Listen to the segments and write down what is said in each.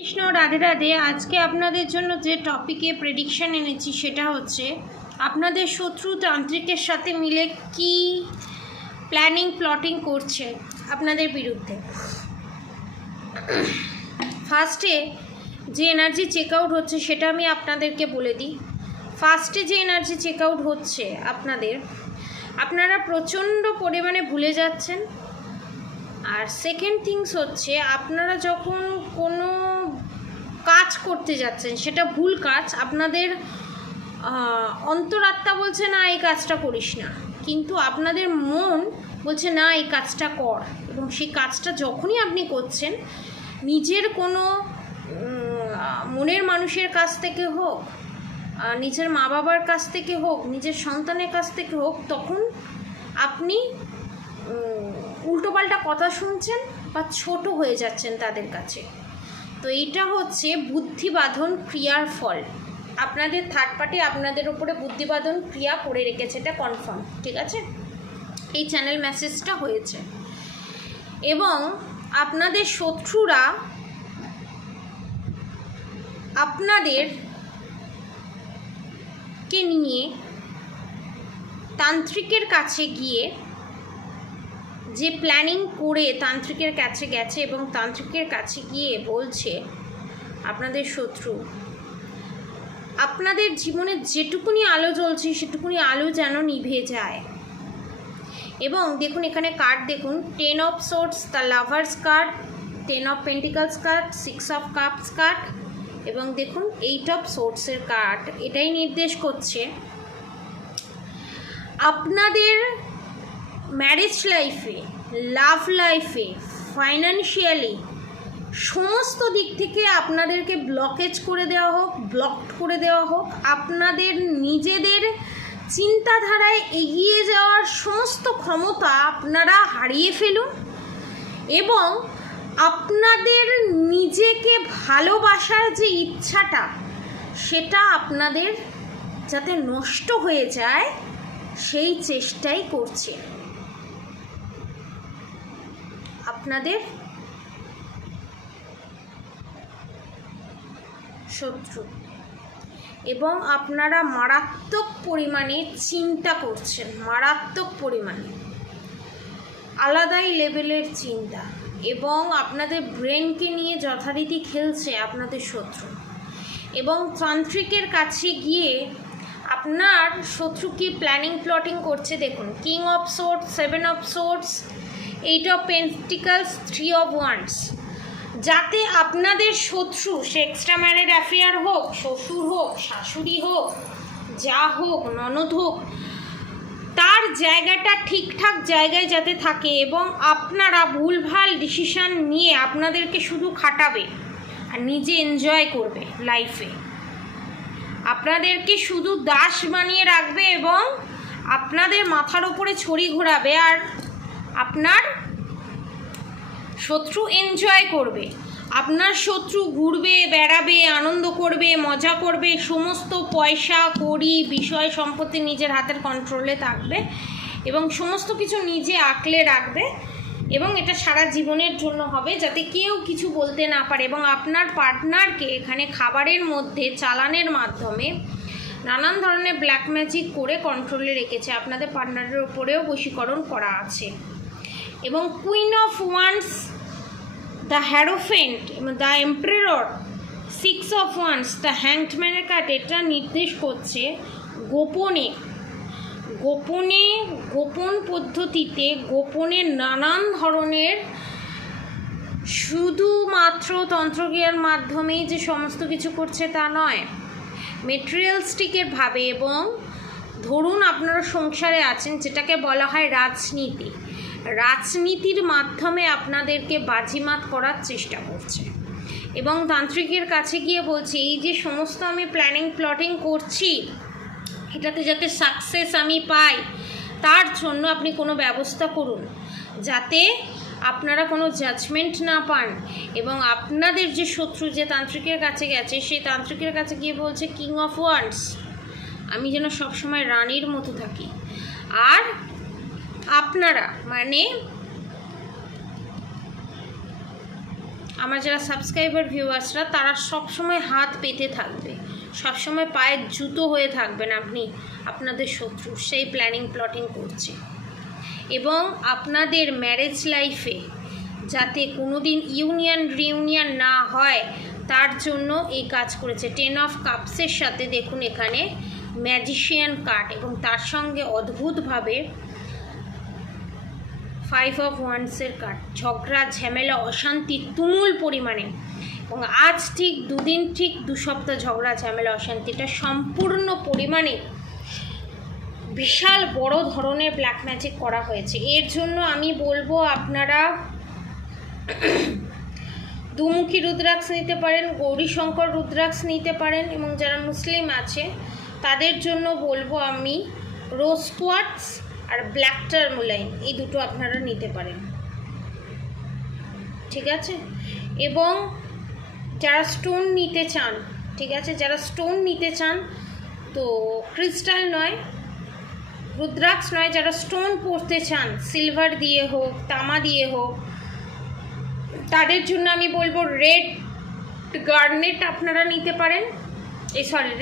কৃষ্ণ রাধে রাধে। আজকে আপনাদের জন্য যে টপিকে প্রেডিকশন এনেছি সেটা হচ্ছে আপনাদের শত্রু তান্ত্রিকের সাথে মিলে কি প্ল্যাটিং করছে আপনাদের বিরুদ্ধে। ফার্স্টে যে এনার্জি চেক আউট হচ্ছে সেটা আমি আপনাদেরকে বলে দিই। ফার্স্টে যে এনার্জি চেক আউট হচ্ছে আপনারা প্রচণ্ড পরিমাণে ভুলে যাচ্ছেন। আর সেকেন্ড থিংস হচ্ছে আপনারা যখন কোনো কাজ করতে যাচ্ছেন সেটা ভুল কাজ, আপনাদের অন্তরাত্মা বলছে না এই কাজটা করিস না, কিন্তু আপনাদের মন বলছে না এই কাজটা কর। এবং সেই কাজটা যখনই আপনি করছেন নিজের কোনো মনের মানুষের কাছ থেকে হোক, নিজের মা বাবার কাছ থেকে হোক, নিজের সন্তানের কাছ থেকে হোক, তখন আপনি উল্টোপাল্টা কথা শুনছেন বা ছোট হয়ে যাচ্ছেন তাদের কাছে। তো এইটা হচ্ছে বুদ্ধিবাঁধন ক্রিয়ার ফল। আপনাদের থার্ড পার্টি আপনাদের উপরে বুদ্ধিবাঁধন ক্রিয়া করে রেখেছে, এটা কনফার্ম, ঠিক আছে? এই চ্যানেল মেসেজটা হয়েছে। এবং আপনাদের শত্রুরা আপনাদেরকে নিয়ে তান্ত্রিকের কাছে গিয়ে যে প্ল্যানিং করে তান্ত্রিকের কাছে গেছে এবং তান্ত্রিকের কাছে গিয়ে বলছে আপনাদের শত্রু আপনাদের জীবনে যেটুকুনি আলো জ্বলছে সেটুকুনি আলো যেন নিভে যায়। এবং দেখুন এখানে কার্ড দেখুন, 10 of swords, the lovers card, 10 of pentacles card, 6 of cups card এবং দেখুন 8 অফ সোর্ডসের কার্ড। এটাই নির্দেশ করছে আপনাদের ম্যারেজ লাইফে, লাভ লাইফে, ফাইন্যান্সিয়ালি সমস্ত দিক থেকে আপনাদেরকে ব্লকেজ করে দেওয়া হোক, ব্লকড করে দেওয়া হোক। আপনাদের নিজেদের চিন্তাধারায় এগিয়ে যাওয়ার সমস্ত ক্ষমতা আপনারা হারিয়ে ফেলুন এবং আপনাদের নিজেকে ভালোবাসার যে ইচ্ছাটা সেটা আপনাদের যাতে নষ্ট হয়ে যায় সেই চেষ্টাই করছে আপনাদের শত্রু। এবং আপনারা মারাত্মক পরিমাণে চিন্তা করছেন, মারাত্মক পরিমাণে আলাদাই লেভেলের চিন্তা, এবং আপনাদের ব্রেনকে নিয়ে যথারীতি খেলছে আপনাদের শত্রু। এবং তান্ত্রিকের কাছে গিয়ে আপনার শত্রু কি প্ল্যাটিং করছে দেখুন, king of swords, 7 of swords, 8 of pentacles, 3 of wands. যাতে আপনাদের শত্রু, সে এক্সট্রা ম্যারিড অ্যাফেয়ার হোক, শ্বশুর হোক, শাশুড়ি হোক, যা হোক, ননদ হোক, তার জায়গাটা ঠিকঠাক জায়গায় যাতে থাকে এবং আপনারা ভুলভাল ডিসিশান নিয়ে আপনাদেরকে শুধু খাটাবে আর নিজে এনজয় করবে লাইফে, আপনাদেরকে শুধু দাস বানিয়ে রাখবে এবং আপনাদের মাথার ওপরে ছড়ি ঘোরাবে আর আপনার শত্রু এনজয় করবে। আপনার শত্রু ঘুরবে, বেড়াবে, আনন্দ করবে, মজা করবে, সমস্ত পয়সা কড়ি বিষয় সম্পত্তি নিজের হাতের কন্ট্রোলে থাকবে এবং সমস্ত কিছু নিজে আঁকলে রাখবে। এবং এটা সারা জীবনের জন্য হবে, যাতে কেউ কিছু বলতে না পারে। এবং আপনার পার্টনারকে এখানে খাবারের মধ্যে চালানের মাধ্যমে নানান ধরনের ব্ল্যাক ম্যাজিক করে কন্ট্রোলে রেখেছে, আপনাদের পার্টনারের উপরেও বশীকরণ করা আছে। এবং queen of wands, the hierophant, the emperor, 6 of wands, the হ্যাংডম্যানের কার্ড। এটা নির্দেশ করছে গোপন পদ্ধতিতে, গোপনে নানান ধরনের, শুধুমাত্র তন্ত্রক্রিয়ার মাধ্যমেই যে সমস্ত কিছু করছে তা নয়, মেটেরিয়ালিস্টিকের ভাবে। এবং ধরুন আপনারা সংসারে আছেন, যেটাকে বলা হয় রাজনীতির মাধ্যমে আপনাদেরকে বাজিমাত করার চেষ্টা করছে। এবং তান্ত্রিকের কাছে গিয়ে বলছে এই যে সমস্ত আমি প্ল্যাটিং করছি এটাতে যাতে সাকসেস আমি পাই, তার জন্য আপনি কোনো ব্যবস্থা করুন যাতে আপনারা কোনো জাজমেন্ট না পান। এবং আপনাদের যে শত্রু যে তান্ত্রিকের কাছে গেছে, সেই তান্ত্রিকের কাছে গিয়ে বলছে কিং অফ ওয়ান্ডস, আমি যেন সবসময় রানীর মতো থাকি। আর আপনারা মানে আমার যারা সাবস্ক্রাইবার ভিউয়ার্সরা তারা সবসময় হাত পেতে থাকবে, সবসময় পায়ের জুতো হয়ে থাকবেন আপনি আপনাদের শত্রু, সেই প্ল্যানিং প্লটিং করছে। এবং আপনাদের ম্যারেজ লাইফে যাতে কোনো দিন রিউনিয়ন না হয় তার জন্য এই কাজ করেছে। 10 অফ কাপসের সাথে দেখুন এখানে ম্যাজিশিয়ান কার্ড এবং তার সঙ্গে অদ্ভুতভাবে 5 অফ ওয়ান্ডসের কার্ড। ঝগড়া ঝামেলা অশান্তি তুমুল পরিমাণে, এবং আজ ঠিক 2 দিন ঠিক 2 সপ্তাহ ঝগড়া ঝামেলা অশান্তিটা সম্পূর্ণ পরিমাণে বিশাল বড় ধরনের ব্ল্যাক ম্যাজিক করা হয়েছে। এর জন্য আমি বলবো আপনারা দুমুখী রুদ্রাক্ষ নিতে পারেন, গৌরীশঙ্কর রুদ্রাক্ষ নিতে পারেন, এবং যারা মুসলিম আছে তাদের জন্য বলবো আমি রোজ কোয়ার্টজ আর ব্ল্যাক টার্মোলাইন, এই দুটো আপনারা নিতে পারেন, ঠিক আছে। এবং যারা স্টোন নিতে চান, ঠিক আছে, যারা স্টোন নিতে চান তো ক্রিস্টাল নয়, রুদ্রাক্ষ নয়, যারা স্টোন পরতে চান সিলভার দিয়ে হোক তামা দিয়ে হোক, তাদের জন্য আমি বলবো রেড গার্নেট আপনারা নিতে পারেন,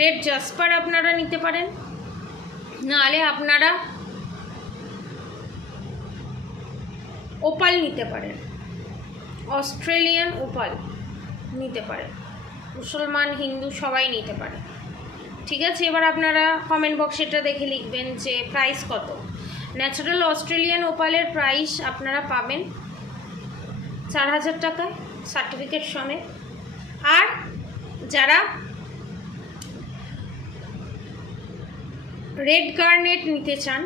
রেড জাসপার আপনারা নিতে পারেন, নাহলে আপনারা ওপাল নিতে পারেন, অস্ট্রেলিয়ান ওপাল নিতে পারেন, মুসলমান হিন্দু সবাই নিতে পারে, ঠিক আছে। এবার আপনারা কমেন্ট বক্সে এটা দেখে লিখবেন যে প্রাইস কত। ন্যাচারাল অস্ট্রেলিয়ান ওপালের প্রাইস আপনারা পাবেন 4000 টাকায় সার্টিফিকেট সমেত। আর যারা রেড গার্নেট নিতে চান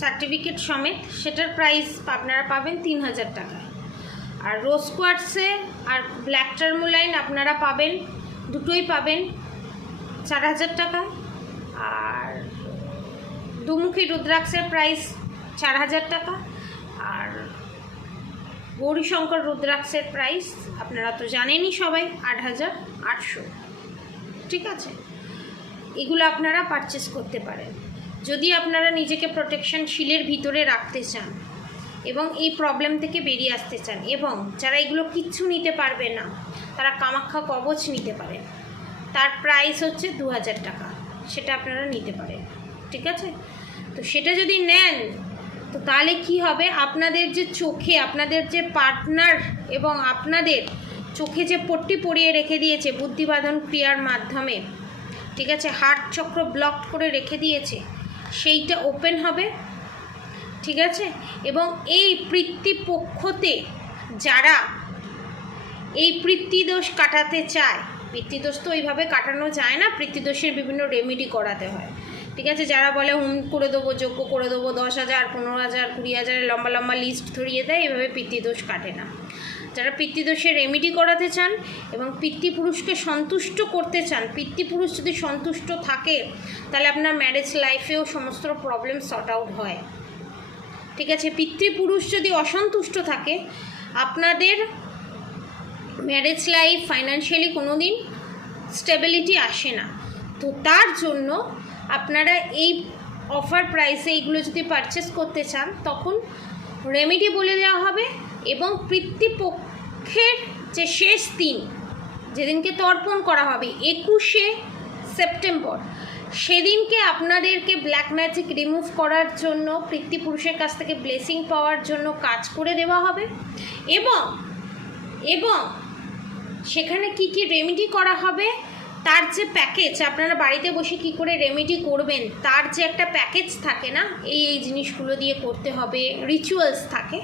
সার্টিফিকেট সমেত, সেটার প্রাইস আপনারা পাবেন 3000 টাকায়। আর রোজ কোয়ার্টসে আর ব্ল্যাক টার্মোলাইন আপনারা পাবেন, দুটোই পাবেন 4000 টাকায়। আর দুমুখী রুদ্রাক্ষের প্রাইস 4000 টাকা, আর গৌরীশঙ্কর রুদ্রাক্ষের প্রাইস আপনারা তো জানেনই সবাই 8800, ঠিক আছে। এগুলো আপনারা পারচেস করতে পারেন যদি আপনারা নিজেকে প্রোটেকশন শিলের ভিতরে রাখতে চান এবং এই প্রবলেম থেকে বেরিয়ে আসতে চান। এবং যারা এগুলো কিচ্ছু নিতে পারবে না তারা কামাখ্যা কবচ নিতে পারেন, তার প্রাইস হচ্ছে 2000 টাকা, সেটা আপনারা নিতে পারেন, ঠিক আছে। তো সেটা যদি নেন তো তাহলে কি হবে, আপনাদের যে চোখে আপনাদের যে পার্টনার এবং আপনাদের চোখে যে পট্টি পরিয়ে রেখে দিয়েছে বুদ্ধিবাদন ক্রিয়ার মাধ্যমে, ঠিক আছে, হার্ট চক্র ব্লক করে রেখে দিয়েছে, সেইটা ওপেন হবে, ঠিক আছে। এবং এই পিতৃপক্ষতে যারা এই পিতৃদোষ কাটাতে চায়, পিতৃদোষ তো ওইভাবে কাটানো যায় না, পিতৃদোষের বিভিন্ন রেমেডি করাতে হয়, ঠিক আছে। যারা বলে হুম করে দেবো, যজ্ঞ করে দেবো, 10,000 15,000 20,000 লম্বা লম্বা লিস্ট ধরিয়ে দেয়, এভাবে পিতৃদোষ কাটে না। যারা পিতৃদোষের রেমেডি করাতে চান এবং পিতৃপুরুষকে সন্তুষ্ট করতে চান, পিতৃপুরুষ যদি সন্তুষ্ট থাকে তাহলে আপনার ম্যারেজ লাইফেও সমস্ত প্রবলেম সর্ট আউট হয়, ঠিক আছে। পিতৃপুরুষ যদি অসন্তুষ্ট থাকে আপনাদের ম্যারেজ লাইফ ফাইন্যান্সিয়ালি কোনো দিন স্টেবিলিটি আসে না। তো তার জন্য আপনারা এই অফার প্রাইসে এইগুলো যদি পারচেস করতে চান তখন রেমেডি বলে দেওয়া হবে, এবং পিতৃপক্ষের যে শেষ দিন যেদিনকে তর্পণ করা হবে 21শে সেপ্টেম্বর, সেদিনকে আপনাদেরকে ব্ল্যাক ম্যাজিক রিমুভ করার জন্য পিতৃপুরুষের কাছ থেকে ব্লেসিং পাওয়ার জন্য কাজ করে দেওয়া হবে। এবং সেখানে কি কি রেমেডি করা হবে তার যে প্যাকেজ, আপনারা বাড়িতে বসে কি করে রেমেডি করবেন তার যে একটা প্যাকেজ থাকে না, এই জিনিসগুলো দিয়ে করতে হবে, রিচুয়ালস থাকে,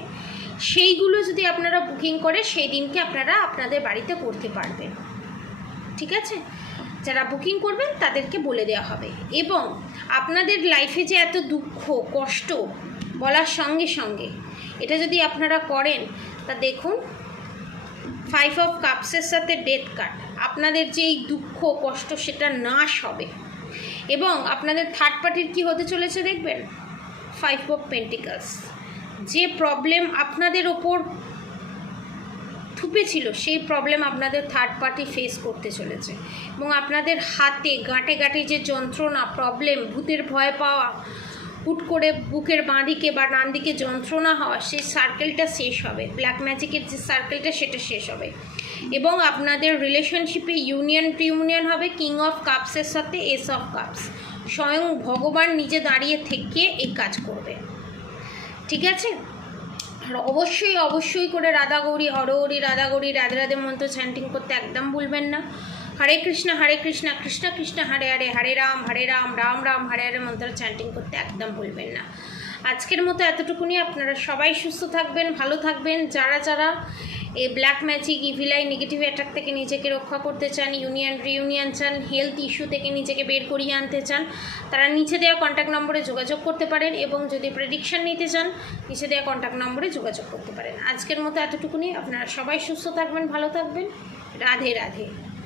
সেইগুলো যদি আপনারা বুকিং করে সেই দিনকে আপনারা আপনাদের বাড়িতে করতে পারবেন, ঠিক আছে। যারা বুকিং করবেন তাদেরকে বলে দেওয়া হবে। এবং আপনাদের লাইফে যে এত দুঃখ কষ্ট বলার সঙ্গে সঙ্গে এটা যদি আপনারা করেন তা দেখুন 5 অফ কাপসের সাথে ডেথ কার্ড, আপনাদের যে এই দুঃখ কষ্ট সেটা নাশ হবে। এবং আপনাদের থার্ড পার্টির কি হতে চলেছে দেখবেন, 5 অফ পেন্টিকলস, যে প্রবলেম আপনাদের ওপর থুপে ছিল সেই প্রবলেম আপনাদের থার্ড পার্টি ফেস করতে চলেছে। এবং আপনাদের হাতে গাঁটে গাঁটে যে যন্ত্রণা প্রবলেম, ভূতের ভয় পাওয়া, হুট করে বুকের বাঁ দিকে বা ডান দিকে যন্ত্রণা হওয়া, সেই সার্কেলটা শেষ হবে। ব্ল্যাক ম্যাজিকের যে সার্কেলটা সেটা শেষ হবে এবং আপনাদের রিলেশনশিপে ইউনিয়ন টিউনিয়ন হবে কিং অফ কাপসের সাথে এস অফ কাপস। স্বয়ং ভগবান নিজে দাঁড়িয়ে থেকে এই কাজ করবে, ঠিক আছে? আর অবশ্যই অবশ্যই করে রাধা গৌরী হরহরি রাধা গৌরী রাধে রাধে মন্ত্র চ্যান্টিং করতে একদম ভুলবেন না। হরে কৃষ্ণ কৃষ্ণ কৃষ্ণ হরে হরে, হরে রাম রাম রাম হরে হরে মন্ত্র চ্যান্টিং করতে একদম ভুলবেন না। আজকের মতো এতটুকুনি। আপনারা সবাই সুস্থ থাকবেন, ভালো থাকবেন। যারা যারা এই black magic, evil eye, negative attack থেকে নিজেকে রক্ষা করতে চান, ইউনিয়ন রিউনিয়ন চান, হেলথ ইস্যু থেকে নিজেকে বের করিয়ে আনতে চান, তারা নিচে দেওয়া কন্ট্যাক্ট নম্বরে যোগাযোগ করতে পারেন এবং যদি প্রেডিকশন নিতে চান নিচে দেওয়া কন্ট্যাক্ট নম্বরে যোগাযোগ করতে পারেন। আজকের মতো এতটুকুনি। আপনারা সবাই সুস্থ থাকবেন, ভালো থাকবেন। রাধে রাধে।